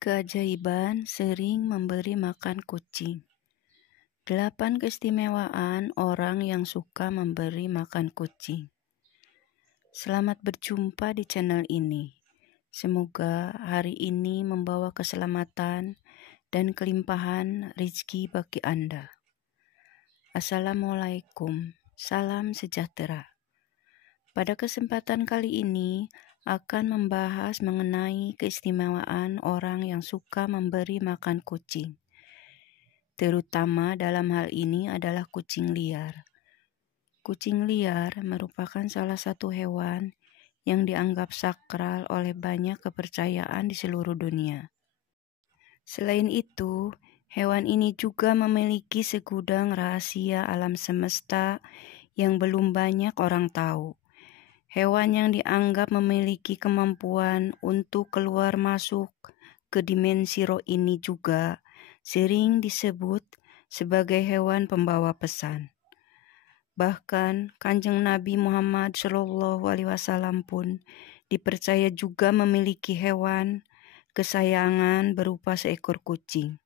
Keajaiban sering memberi makan kucing. 8 keistimewaan orang yang suka memberi makan kucing. Selamat berjumpa di channel ini. Semoga hari ini membawa keselamatan dan kelimpahan rezeki bagi Anda. Assalamualaikum, salam sejahtera. Pada kesempatan kali ini akan membahas mengenai keistimewaan orang yang suka memberi makan kucing. Terutama dalam hal ini adalah kucing liar. Kucing liar merupakan salah satu hewan yang dianggap sakral oleh banyak kepercayaan di seluruh dunia. Selain itu, hewan ini juga memiliki segudang rahasia alam semesta yang belum banyak orang tahu. Hewan yang dianggap memiliki kemampuan untuk keluar masuk ke dimensi roh ini juga sering disebut sebagai hewan pembawa pesan. Bahkan Kanjeng Nabi Muhammad SAW pun dipercaya juga memiliki hewan kesayangan berupa seekor kucing.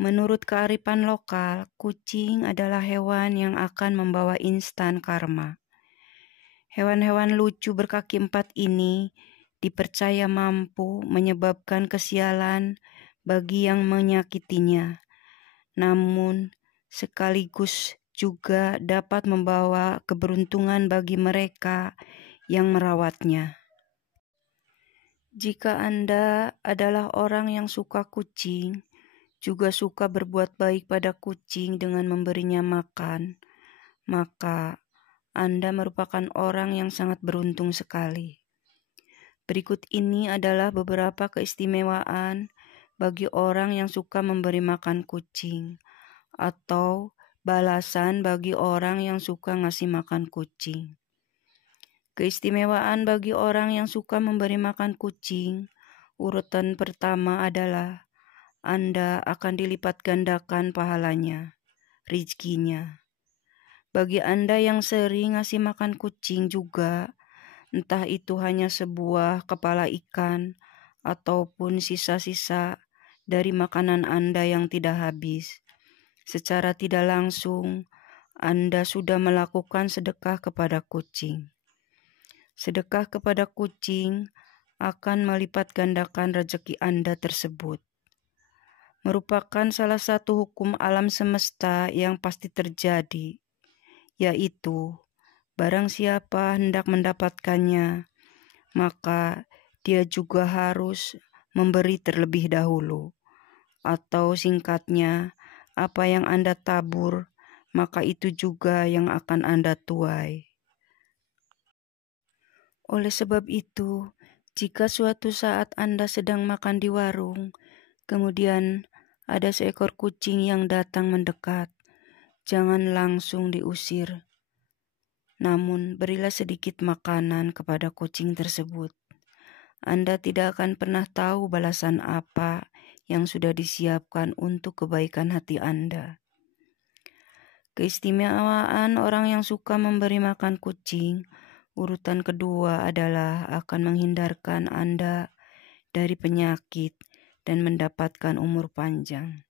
Menurut kearifan lokal, kucing adalah hewan yang akan membawa instan karma. Hewan-hewan lucu berkaki 4 ini dipercaya mampu menyebabkan kesialan bagi yang menyakitinya, namun sekaligus juga dapat membawa keberuntungan bagi mereka yang merawatnya. Jika Anda adalah orang yang suka kucing, juga suka berbuat baik pada kucing dengan memberinya makan, maka Anda merupakan orang yang sangat beruntung sekali. Berikut ini adalah beberapa keistimewaan bagi orang yang suka memberi makan kucing, atau balasan bagi orang yang suka ngasih makan kucing. Keistimewaan bagi orang yang suka memberi makan kucing, urutan pertama adalah Anda akan dilipat gandakan pahalanya, rezekinya. Bagi Anda yang sering ngasih makan kucing juga, entah itu hanya sebuah kepala ikan ataupun sisa-sisa dari makanan Anda yang tidak habis, secara tidak langsung Anda sudah melakukan sedekah kepada kucing. Sedekah kepada kucing akan melipat gandakan rezeki Anda tersebut. Merupakan salah satu hukum alam semesta yang pasti terjadi, yaitu barang siapa hendak mendapatkannya, maka dia juga harus memberi terlebih dahulu. Atau singkatnya, apa yang Anda tabur, maka itu juga yang akan Anda tuai. Oleh sebab itu, jika suatu saat Anda sedang makan di warung, kemudian ada seekor kucing yang datang mendekat, jangan langsung diusir. Namun, berilah sedikit makanan kepada kucing tersebut. Anda tidak akan pernah tahu balasan apa yang sudah disiapkan untuk kebaikan hati Anda. Keistimewaan orang yang suka memberi makan kucing, urutan kedua adalah akan menghindarkan Anda dari penyakit dan mendapatkan umur panjang.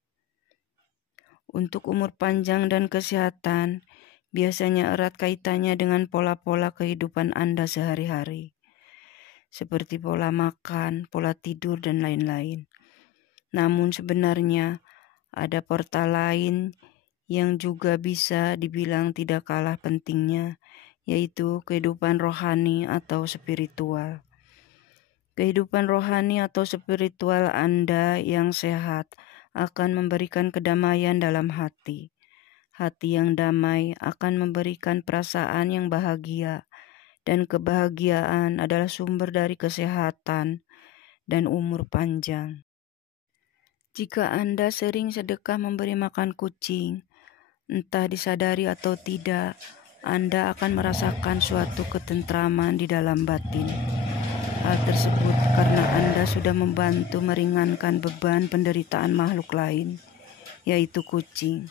Untuk umur panjang dan kesehatan, biasanya erat kaitannya dengan pola-pola kehidupan Anda sehari-hari, seperti pola makan, pola tidur, dan lain-lain. Namun sebenarnya ada portal lain yang juga bisa dibilang tidak kalah pentingnya, yaitu kehidupan rohani atau spiritual. Kehidupan rohani atau spiritual Anda yang sehat akan memberikan kedamaian dalam hati. Hati yang damai akan memberikan perasaan yang bahagia, dan kebahagiaan adalah sumber dari kesehatan dan umur panjang. Jika Anda sering sedekah memberi makan kucing, entah disadari atau tidak, Anda akan merasakan suatu ketentraman di dalam batin. Hal tersebut karena Anda sudah membantu meringankan beban penderitaan makhluk lain, yaitu kucing.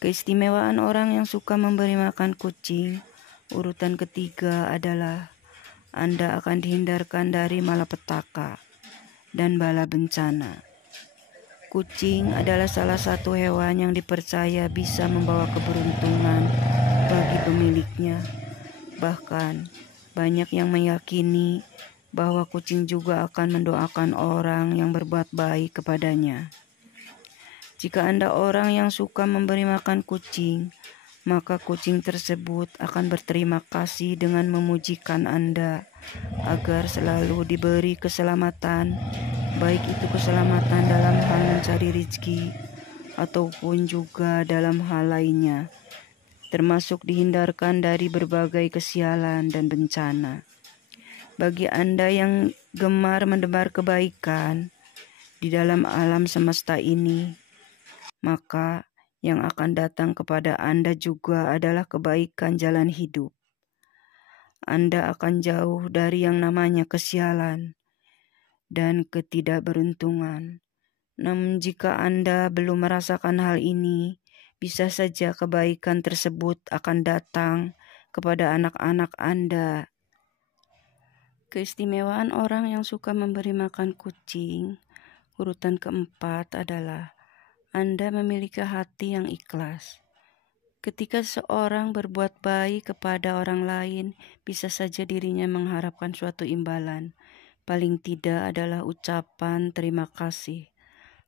Keistimewaan orang yang suka memberi makan kucing, urutan ketiga adalah Anda akan dihindarkan dari malapetaka. dan bala bencana. Kucing adalah salah satu hewan yang dipercaya bisa membawa keberuntungan bagi pemiliknya. Bahkan, banyak yang meyakini bahwa kucing juga akan mendoakan orang yang berbuat baik kepadanya. Jika Anda orang yang suka memberi makan kucing, maka kucing tersebut akan berterima kasih dengan memujikan Anda agar selalu diberi keselamatan, baik itu keselamatan dalam hal mencari rezeki ataupun juga dalam hal lainnya, termasuk dihindarkan dari berbagai kesialan dan bencana. Bagi Anda yang gemar menebar kebaikan di dalam alam semesta ini, maka yang akan datang kepada Anda juga adalah kebaikan jalan hidup. Anda akan jauh dari yang namanya kesialan dan ketidakberuntungan. Namun jika Anda belum merasakan hal ini, bisa saja kebaikan tersebut akan datang kepada anak-anak Anda. Keistimewaan orang yang suka memberi makan kucing, urutan keempat adalah Anda memiliki hati yang ikhlas. Ketika seorang berbuat baik kepada orang lain, bisa saja dirinya mengharapkan suatu imbalan. Paling tidak adalah ucapan terima kasih.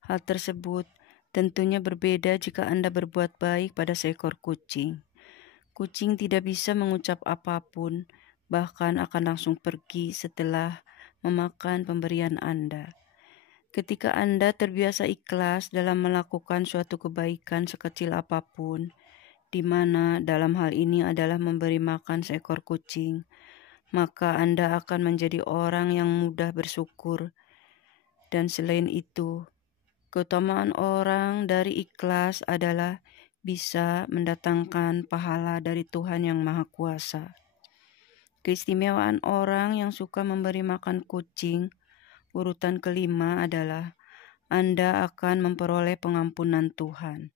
Hal tersebut tentunya berbeda jika Anda berbuat baik pada seekor kucing. Kucing tidak bisa mengucap apapun, bahkan akan langsung pergi setelah memakan pemberian Anda. Ketika Anda terbiasa ikhlas dalam melakukan suatu kebaikan sekecil apapun, di mana dalam hal ini adalah memberi makan seekor kucing, maka Anda akan menjadi orang yang mudah bersyukur. Dan selain itu, keutamaan orang dari ikhlas adalah bisa mendatangkan pahala dari Tuhan yang Maha Kuasa. Keistimewaan orang yang suka memberi makan kucing, urutan kelima adalah Anda akan memperoleh pengampunan Tuhan.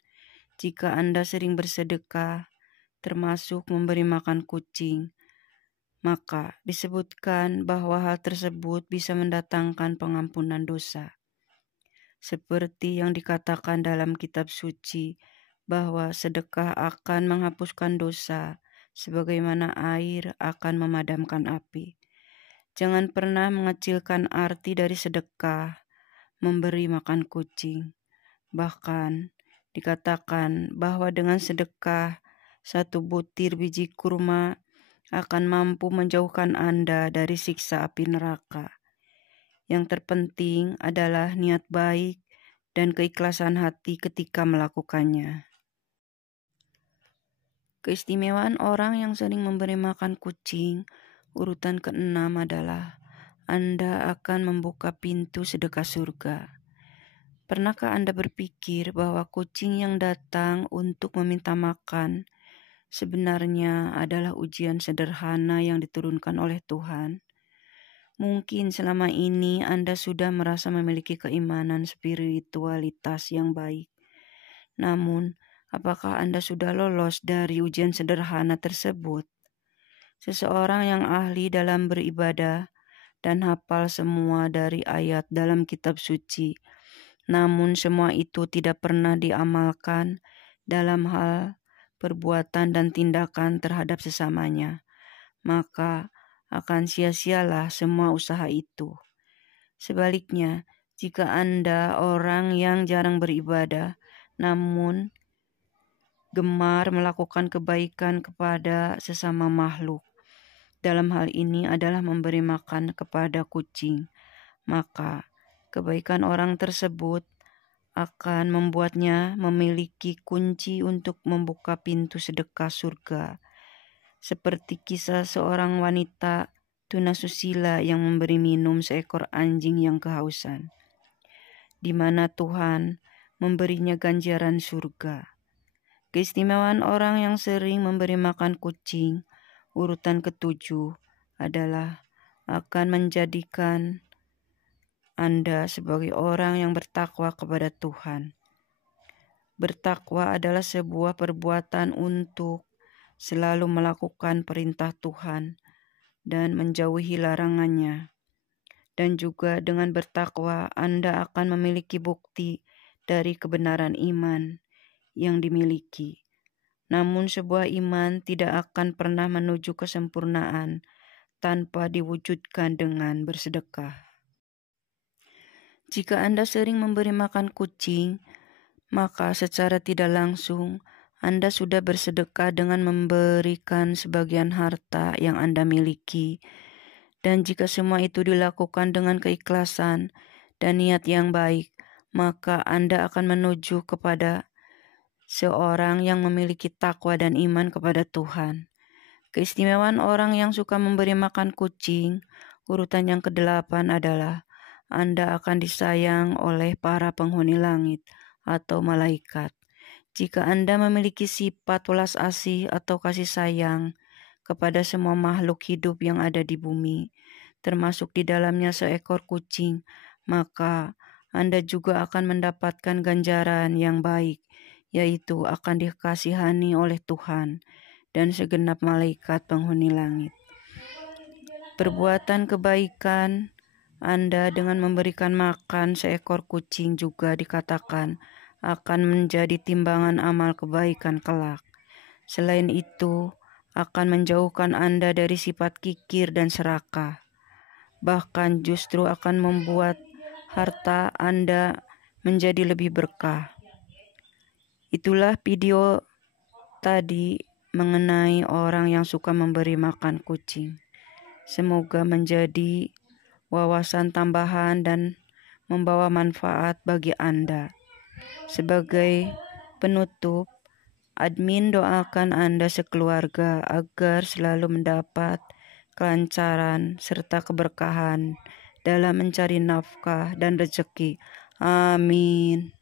Jika Anda sering bersedekah, termasuk memberi makan kucing, maka disebutkan bahwa hal tersebut bisa mendatangkan pengampunan dosa. Seperti yang dikatakan dalam kitab suci, bahwa sedekah akan menghapuskan dosa, sebagaimana air akan memadamkan api. Jangan pernah mengecilkan arti dari sedekah, memberi makan kucing. Bahkan, dikatakan bahwa dengan sedekah, satu butir biji kurma akan mampu menjauhkan Anda dari siksa api neraka. Yang terpenting adalah niat baik dan keikhlasan hati ketika melakukannya. Keistimewaan orang yang sering memberi makan kucing, urutan keenam adalah Anda akan membuka pintu sedekah surga. Pernahkah Anda berpikir bahwa kucing yang datang untuk meminta makan sebenarnya adalah ujian sederhana yang diturunkan oleh Tuhan? Mungkin selama ini Anda sudah merasa memiliki keimanan spiritualitas yang baik. Namun, apakah Anda sudah lolos dari ujian sederhana tersebut? Seseorang yang ahli dalam beribadah dan hafal semua dari ayat dalam kitab suci, namun semua itu tidak pernah diamalkan dalam hal perbuatan dan tindakan terhadap sesamanya, maka akan sia-sialah semua usaha itu. Sebaliknya, jika Anda orang yang jarang beribadah, namun gemar melakukan kebaikan kepada sesama makhluk, dalam hal ini adalah memberi makan kepada kucing, maka kebaikan orang tersebut akan membuatnya memiliki kunci untuk membuka pintu sedekah surga. Seperti kisah seorang wanita tunasusila yang memberi minum seekor anjing yang kehausan, di mana Tuhan memberinya ganjaran surga. Keistimewaan orang yang sering memberi makan kucing, urutan ketujuh, adalah akan menjadikan Anda sebagai orang yang bertakwa kepada Tuhan. Bertakwa adalah sebuah perbuatan untuk selalu melakukan perintah Tuhan dan menjauhi larangannya. dan juga dengan bertakwa Anda akan memiliki bukti dari kebenaran iman yang dimiliki. Namun sebuah iman tidak akan pernah menuju kesempurnaan tanpa diwujudkan dengan bersedekah. Jika Anda sering memberi makan kucing, maka secara tidak langsung Anda sudah bersedekah dengan memberikan sebagian harta yang Anda miliki. Dan jika semua itu dilakukan dengan keikhlasan dan niat yang baik, maka Anda akan menuju kepada seorang yang memiliki takwa dan iman kepada Tuhan. Keistimewaan orang yang suka memberi makan kucing, urutan yang ke-8 adalah Anda akan disayang oleh para penghuni langit atau malaikat. Jika Anda memiliki sifat welas asih atau kasih sayang kepada semua makhluk hidup yang ada di bumi, termasuk di dalamnya seekor kucing, maka Anda juga akan mendapatkan ganjaran yang baik, yaitu akan dikasihani oleh Tuhan dan segenap malaikat penghuni langit. Perbuatan kebaikan Anda dengan memberikan makan seekor kucing juga dikatakan akan menjadi timbangan amal kebaikan kelak. Selain itu, akan menjauhkan Anda dari sifat kikir dan serakah. Bahkan justru akan membuat harta Anda menjadi lebih berkah. Itulah video tadi mengenai orang yang suka memberi makan kucing. Semoga menjadi wawasan tambahan dan membawa manfaat bagi Anda. Sebagai penutup, admin doakan Anda sekeluarga agar selalu mendapat kelancaran serta keberkahan dalam mencari nafkah dan rezeki. Amin.